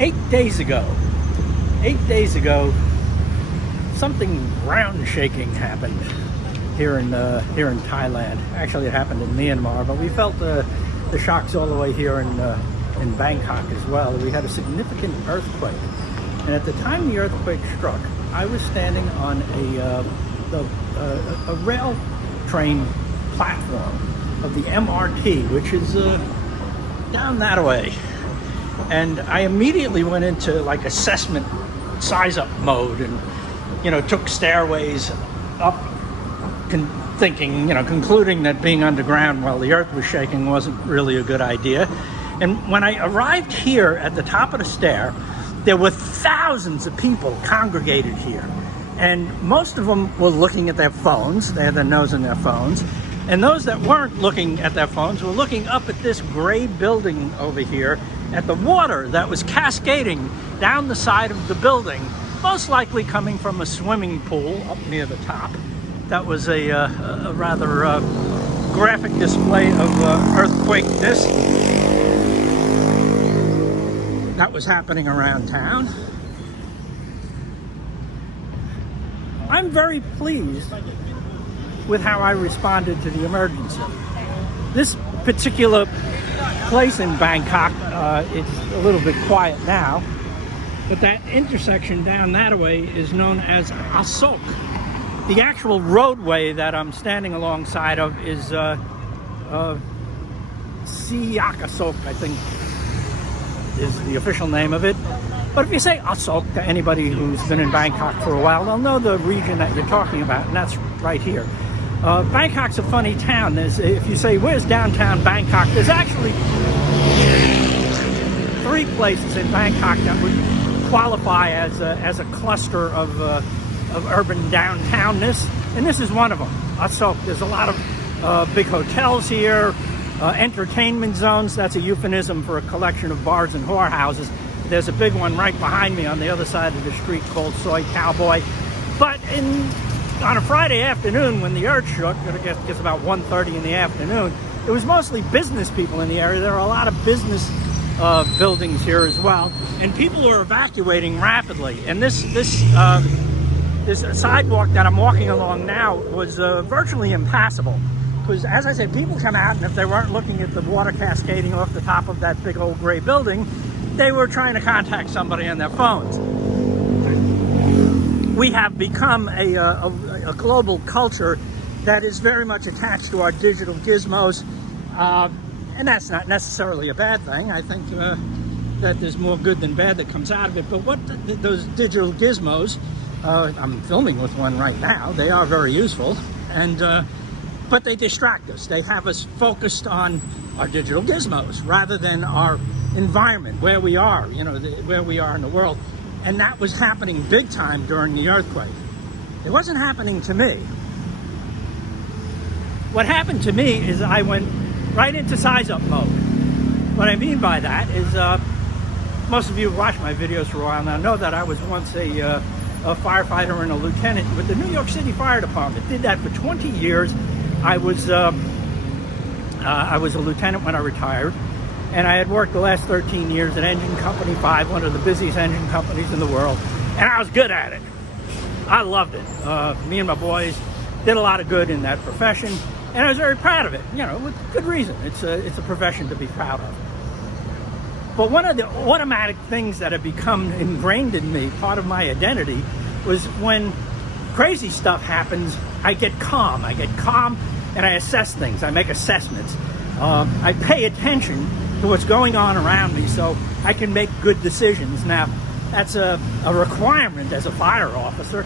8 days ago, something ground shaking happened here in Thailand. Actually, it happened in Myanmar, but we felt the shocks all the way here in Bangkok as well. We had a significant earthquake, and at the time the earthquake struck, I was standing on a rail train platform of the MRT, which is down that way. And I immediately went into like assessment size up mode and, took stairways up, concluding that being underground while the earth was shaking wasn't really a good idea. And when I arrived here at the top of the stair, there were thousands of people congregated here. And most of them were looking at their phones. They had their nose in their phones. And those that weren't looking at their phones were looking up at this gray building over here, at the water that was cascading down the side of the building, most likely coming from a swimming pool up near the top. That was a rather graphic display of earthquakeness that was happening around town. I'm very pleased with how I responded to the emergency. This particular place in Bangkok, it's a little bit quiet now, but that intersection down that way is known as Asok. The actual roadway that I'm standing alongside of is Siak Asok, I think is the official name of it. But if you say Asok to anybody who's been in Bangkok for a while, they'll know the region that you're talking about, and that's right here. Bangkok's a funny town. If you say, where's downtown Bangkok, there's actually 3 places in Bangkok that would qualify as a cluster of urban downtownness, and this is one of them, Asok. There's a lot of big hotels here, entertainment zones. That's a euphemism for a collection of bars and whorehouses. There's a big one right behind me on the other side of the street called Soy Cowboy. But on a Friday afternoon when the earth shook, I guess it's about 1:30 in the afternoon, it was mostly business people in the area. There are a lot of business buildings here as well, and people were evacuating rapidly. And this sidewalk that I'm walking along now was virtually impassable, because, as I said, people come out, and if they weren't looking at the water cascading off the top of that big old gray building, they were trying to contact somebody on their phones. We have become a global culture that is very much attached to our digital gizmos, and that's not necessarily a bad thing. I think that there's more good than bad that comes out of it. But what those digital gizmos, I'm filming with one right now, they are very useful, and but they distract us. They have us focused on our digital gizmos rather than our environment, where we are, where we are in the world. And that was happening big time during the earthquake. It wasn't happening to me. What happened to me is I went right into size up mode. What I mean by that is, most of you who watch my videos for a while now know that I was once a firefighter and a lieutenant with the New York City Fire Department. Did that for 20 years. I was a lieutenant when I retired. And I had worked the last 13 years at Engine Company 5, one of the busiest engine companies in the world. And I was good at it. I loved it. Me and my boys did a lot of good in that profession. And I was very proud of it, with good reason. It's a profession to be proud of. But one of the automatic things that have become ingrained in me, part of my identity, was when crazy stuff happens, I get calm. And I assess things. I make assessments. I pay attention to what's going on around me so I can make good decisions. Now, that's a requirement as a fire officer,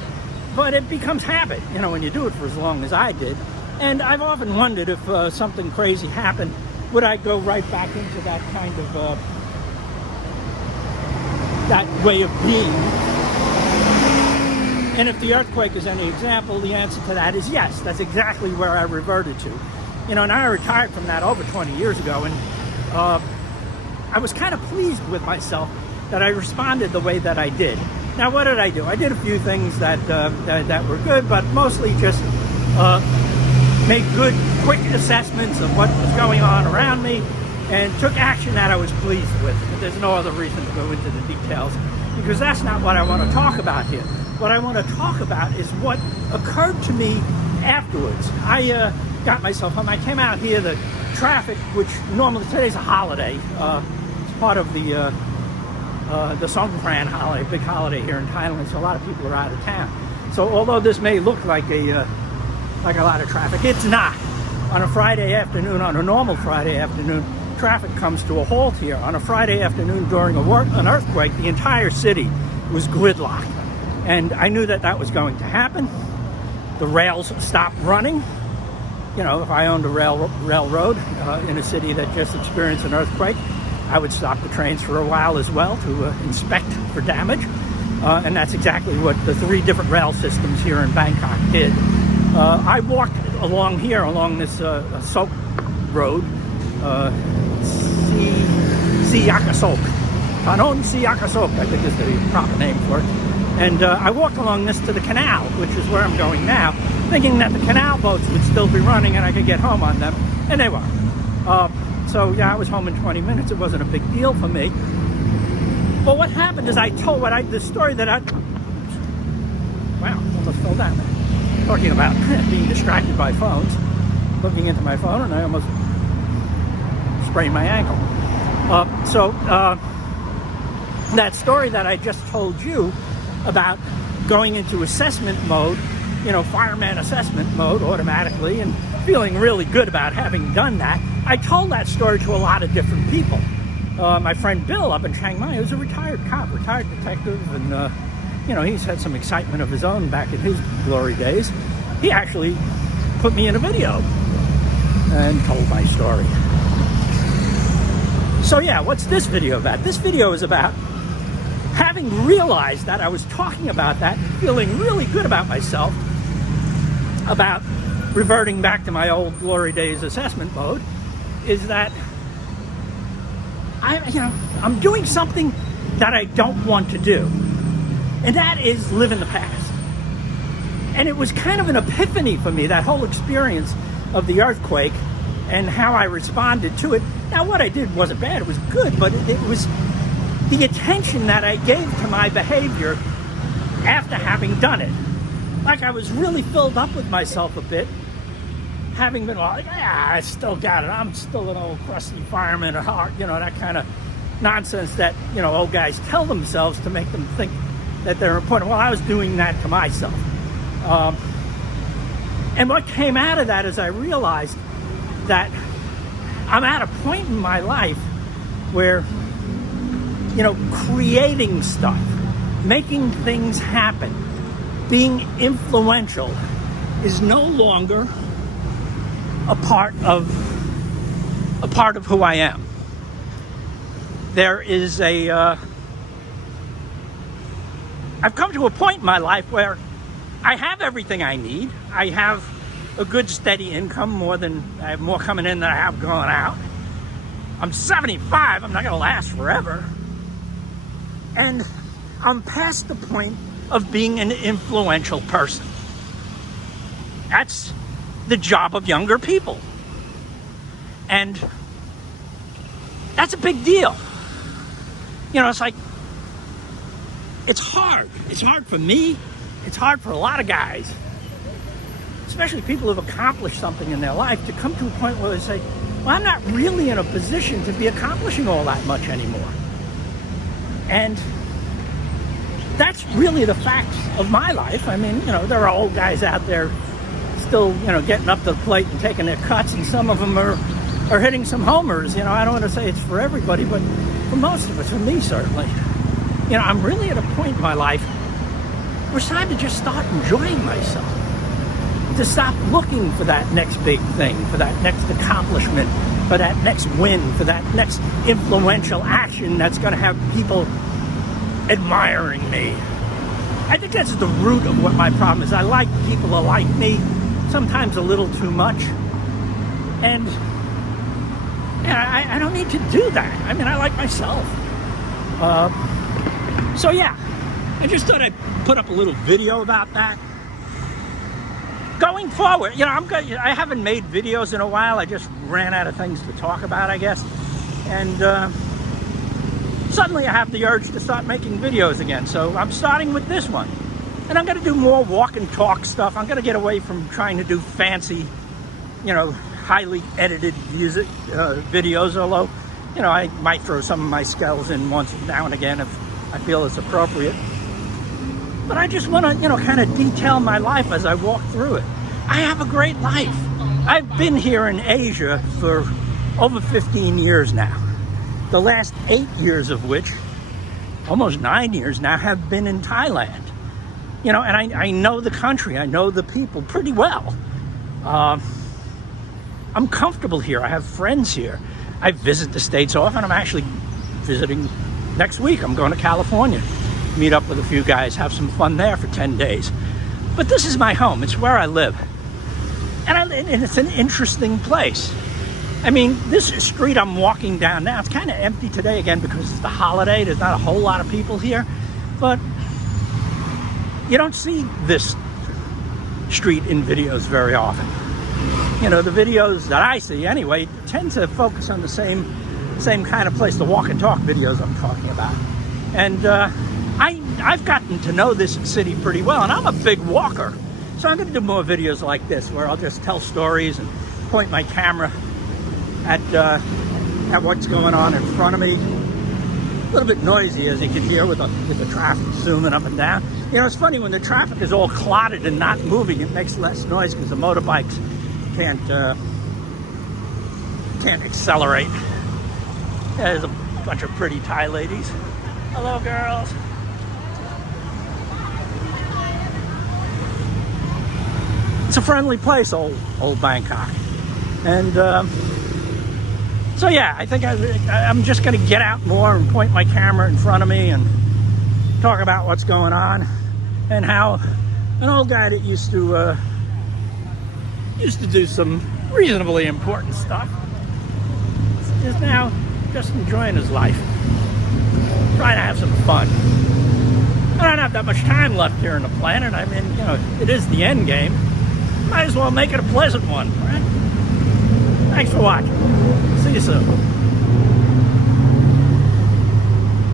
but it becomes habit, when you do it for as long as I did. And I've often wondered if something crazy happened, would I go right back into that kind of, that way of being? And if the earthquake is any example, the answer to that is yes. That's exactly where I reverted to. And I retired from that over 20 years ago, and I was kind of pleased with myself that I responded the way that I did. Now, what did I do? I did a few things that were good, but mostly just make good, quick assessments of what was going on around me, and took action that I was pleased with. But there's no other reason to go into the details, because that's not what I want to talk about here. What I want to talk about is what occurred to me afterwards. I got myself home. I came out here, the traffic, which normally, today's a holiday, it's part of the Songkran holiday, big holiday here in Thailand, so a lot of people are out of town. So although this may look like a lot of traffic, it's not. On a Friday afternoon, on a normal Friday afternoon, traffic comes to a halt here. On a Friday afternoon during an earthquake, the entire city was gridlocked. And I knew that that was going to happen. The rails stopped running. You know, if I owned a railroad in a city that just experienced an earthquake, I would stop the trains for a while as well to inspect for damage. And that's exactly what the 3 different rail systems here in Bangkok did. I walked along here, along this Sok road, Siyakasok. Panon Siyakasok, I think is the proper name for it. And I walked along this to the canal, which is where I'm going now, thinking that the canal boats would still be running and I could get home on them, and they weren't. So yeah, I was home in 20 minutes. It wasn't a big deal for me. But what happened is the story that wow, almost fell down there. Talking about being distracted by phones, looking into my phone, and I almost sprained my ankle. That story that I just told you about going into assessment mode, you know, fireman assessment mode automatically, and feeling really good about having done that, I told that story to a lot of different people. My friend Bill up in Chiang Mai, who's a retired cop, retired detective, and you know, he's had some excitement of his own back in his glory days. He actually put me in a video and told my story. So yeah, what's this video about? This video is about having realized that I was talking about that, feeling really good about myself, about reverting back to my old glory days assessment mode, is that I'm doing something that I don't want to do, and that is live in the past. And it was kind of an epiphany for me, that whole experience of the earthquake and how I responded to it. Now, what I did wasn't bad, it was good, but it was the attention that I gave to my behavior after having done it. Like I was really filled up with myself a bit, having been like, yeah, I still got it. I'm still an old crusty fireman at heart, you know, that kind of nonsense that, you know, old guys tell themselves to make them think that they're important. Well, I was doing that to myself. And what came out of that is I realized that I'm at a point in my life where, you know, creating stuff, making things happen, being influential is no longer a part of who I am. There is I've come to a point in my life where I have everything I need. I have a good steady income, I have more coming in than I have going out. I'm 75, I'm not gonna last forever. And I'm past the point of being an influential person. That's the job of younger people. And that's a big deal. You know, it's like, it's hard. It's hard for me. It's hard for a lot of guys, especially people who've accomplished something in their life, to come to a point where they say, well, I'm not really in a position to be accomplishing all that much anymore. And that's really the facts of my life. I mean, you know, there are old guys out there still, you know, getting up to the plate and taking their cuts, and some of them are hitting some homers. You know, I don't want to say it's for everybody, but for most of us, for me certainly. You know, I'm really at a point in my life where it's time to just start enjoying myself, to stop looking for that next big thing, for that next accomplishment, for that next win, for that next influential action that's going to have people admiring me. I think that's the root of what my problem is. I like people to like me, sometimes a little too much. And yeah, I don't need to do that. I mean, I like myself. So yeah, I just thought I'd put up a little video about that. Going forward, you know, I haven't made videos in a while. I just ran out of things to talk about, I guess. And suddenly I have the urge to start making videos again. So I'm starting with this one. And I'm going to do more walk and talk stuff. I'm going to get away from trying to do fancy, highly edited music videos, although, I might throw some of my skills in once now and again if I feel it's appropriate. But I just want to, kind of detail my life as I walk through it. I have a great life. I've been here in Asia for over 15 years now. The last 8 years of which, almost 9 years now, have been in Thailand. And I know the country, I know the people pretty well. I'm comfortable here. I have friends here. I visit the States often. I'm actually visiting next week. I'm going to California, meet up with a few guys, have some fun there for 10 days. But this is my home. It's where I live. And it's an interesting place. I mean, this street I'm walking down now, it's kind of empty today again because it's the holiday. There's not a whole lot of people here. But you don't see this street in videos very often. The videos that I see anyway tend to focus on the same kind of place, the walk and talk videos I'm talking about. And I've gotten to know this city pretty well, and I'm a big walker. So I'm going to do more videos like this where I'll just tell stories and point my camera at what's going on in front of me. A little bit noisy, as you can hear, with the traffic zooming up and down. It's funny, when the traffic is all clotted and not moving, it makes less noise because the motorbikes can't accelerate. There's a bunch of pretty Thai ladies. Hello, girls. It's a friendly place, old Bangkok. And so yeah, I think I'm just going to get out more and point my camera in front of me and talk about what's going on, and how an old guy that used to do some reasonably important stuff is now just enjoying his life, trying to have some fun. I don't have that much time left here on the planet. I mean, it is the end game. Might as well make it a pleasant one, right? Thanks for watching. See you soon.